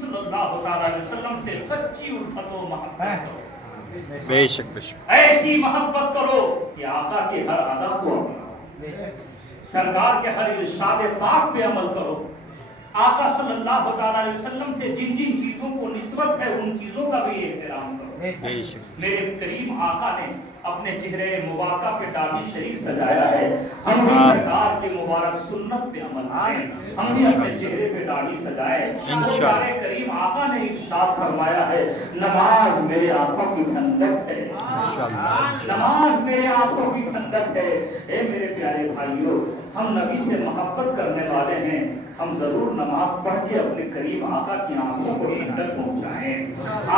सल्लल्लाहु अलैहि वसल्लम से सच्ची उल्फत व मोहब्बत करो, बेशक बेशक ऐसी मोहब्बत करो कि आका के हर अदा को अपनाओ, सरकार के हर इरशाद पाक पे अमल करो, आका सल्लल्लाहु अलैहि वसल्लम से जिन जिन चीजों को निस्बत है उन चीजों का भी एहतराम करो। बेशक मेरे करीम आका ने अपने चेहरे मुबारका पे दाढ़ी शरीफ सजाया है, हम भी सरकार के मुबारक सुन्नत पे अमल करें, हम भी अपने चेहरे पे दाढ़ी सजाए। इंशाअल्लाह करीम आका ने इरशाद फरमाया है, नमाज मेरे आंखों की ठंडक है, नमाज मेरे आंखों की ठंडक है। ए मेरे प्यारे भाइयों, हम नबी से मोहब्बत करने वाले हैं, हम जरूर नमाज पढ़ के अपने करीब आका की आंखों को ठंडक पहुंचाएं।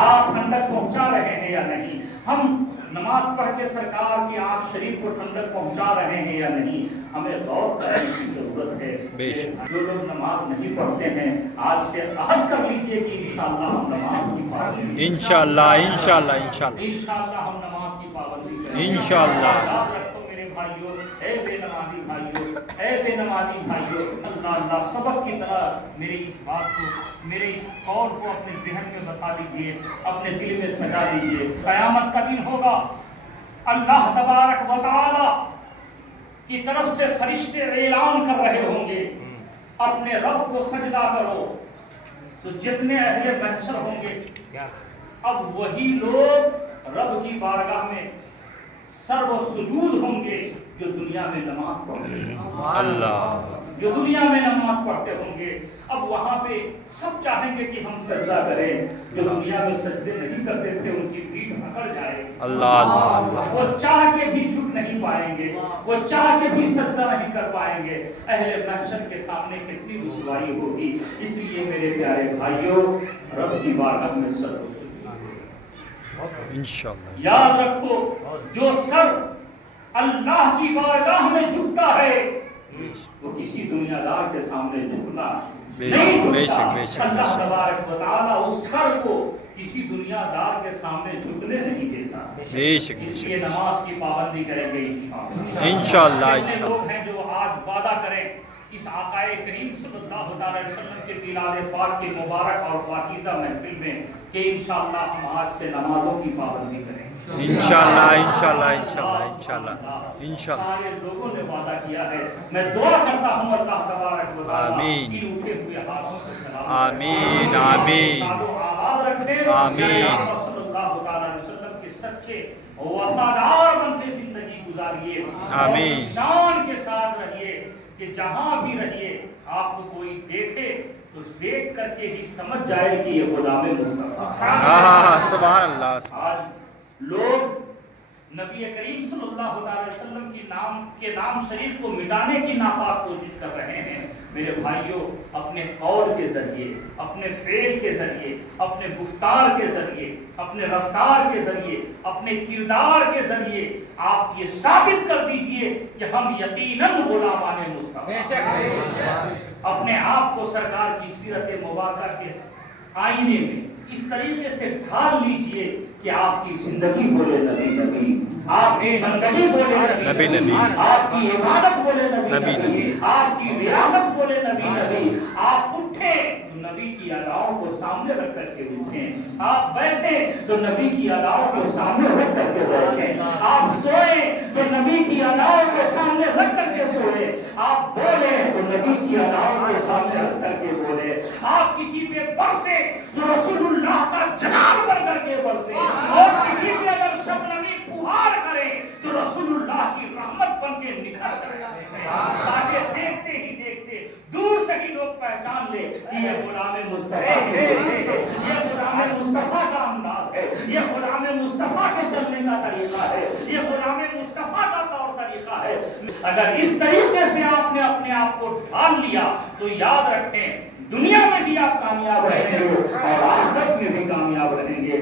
आप ठंडक पहुंचा रहे हैं या नहीं? हम नमाज पढ़ के सरकार की आंख शरीफ को ठंडक पहुंचा रहे हैं या नहीं? हमें गौर करने की जरूरत है। जो लोग नमाज नहीं पढ़ते हैं, आज से अहद कर लीजिए कि इंशाअल्लाह हम नमाज की पाबंदी, इंशाअल्लाह इंशाअल्लाह इंशाअल्लाह इंशाअल्लाह हम नमाज की पाबंदी करेंगे। इंशाअल्लाह। याद रखो मेरे भाइयों, ए बेनमाजी भाइयों, ए बेनमाजी भाइयों, अल्लाह अल्लाह सबक की तरह मेरी इस बात को, मेरे इस कौल को अपने ज़हन में बसा लीजिए, अपने दिल में सजा लीजिए। क़यामत का दिन होगा, अल्लाह तबारक व तआला की तरफ से फरिश्ते ऐलान कर रहे होंगे, अपने रब को सजदा करो। तो जितने अहले महशर होंगे, अब वही लोग रब की बारगाह में सर्व सुजूद होंगे जो दुनिया में नमाज पढ़ते अल्लाह, जो दुनिया में नमाज पढ़ते होंगे। अब वहाँ पे सब चाहेंगे कि हम सजदा करें, जो दुनिया में सजदे नहीं करते थे उनकी पीठ अकड़ जाए। अल्लाह अल्लाह अल्लाह। वो चाह के भी झुक नहीं पाएंगे, वो चाह के भी सजदा नहीं कर पाएंगे। अहले महशर के सामने कितनी रुसवाई होगी। इसलिए मेरे प्यारे भाइयों, रब की बारगाह में सर्व इंशाअल्लाह। याद रखो, जो सर अल्लाह की बारगाह में झुकता है वो किसी दुनियादार के सामने झुकना नहीं झुकता। बेशक बेशक अल्लाह तबारक व तआला उस सर को किसी दुनियादार के सामने झुकने नहीं देता। बेशक इसलिए नमाज की पाबंदी करेंगे इंशाअल्लाह। इंशाअल्लाह कितने इंशाअल्लाह। लोग हैं जो आज वादा करें इस आकाए करीम सल्लल्लाहु अलैहि वसल्लम के मिलाद पाक की मुबारक और पाकीज़ा महफिल में कि इंशाअल्लाह हम आज से नमाजों की पाबंदी करें। इंशाअल्लाह इंशाअल्लाह इंशाअल्लाह इंशाअल्लाह इंशाअल्लाह। सारे लोगों ने वादा किया है। मैं दुआ करता हूँ अल्लाह तबारक व तआला आमीन। इन उठे हुए हाथों से सलामत आमीन आमीन आबाद रखे। आमीन। सल्लल्लाहु अलैहि वसल्लम के सच्चे वफादार बनते जिंदगी गुजारिए। आमीन। और शान के साथ रहिए कि जहाँ भी रहिए आपको कोई देखे तो देख करके ही समझ जाए कि ये गुलाम मुस्तफा। सुभान अल्लाह। आज लोग नबी करीम सल्लल्लाहु अलैहि वसल्लम के नाम शरीफ को मिटाने की नापाक कोशिश कर रहे हैं। मेरे भाइयों, अपने कौल के जरिए, अपने फेल के जरिए, अपने गुफ्तार के जरिए, अपने रफ्तार के जरिए, अपने किरदार के जरिए आप ये साबित कर दीजिए कि हम यकीनन गुलामान मुस्तफा। अपने आप को सरकार की सीरत मुबारका के आईने में इस तरीके से ढाल लीजिए कि आपकी जिंदगी बोले नबी नबी, आपकी बंदगी बोले नबी नबी, आपकी इबादत बोले नबी नबी, आपकी रियासत बोले नबी नबी। आप उठे तो नबी की अदाओं को सामने रख करके उठे, आप बैठे तो नबी की अदाओं को सामने रख करके बैठे, आप सोए तो नबी की अदाओं को सामने रख करके सोए, आप बोले तो नबी की अदाओं को सामने रख करके बोले। आप किसी पे बरसे जो रसूलुल्लाह का जनाब बन करके बरसे, और किसी पे अगर शबनमी फुहार करे तो रसूलुल्लाह की रहमत बन के निखर कर ताकि देखते ही देखते दूर से ही लोग पहचान ले कि ये गुलाम मुस्तफा, ये गुलाम मुस्तफा का अंदाज है, ये गुलाम मुस्तफा के चलने का तरीका है, ये गुलाम मुस्तफा का तौर तरीका है। अगर इस तरीके से आपने अपने आप को ढाल लिया तो याद रखें दुनिया में भी आप कामयाब रहेंगे और आखिरत में भी कामयाब रहेंगे।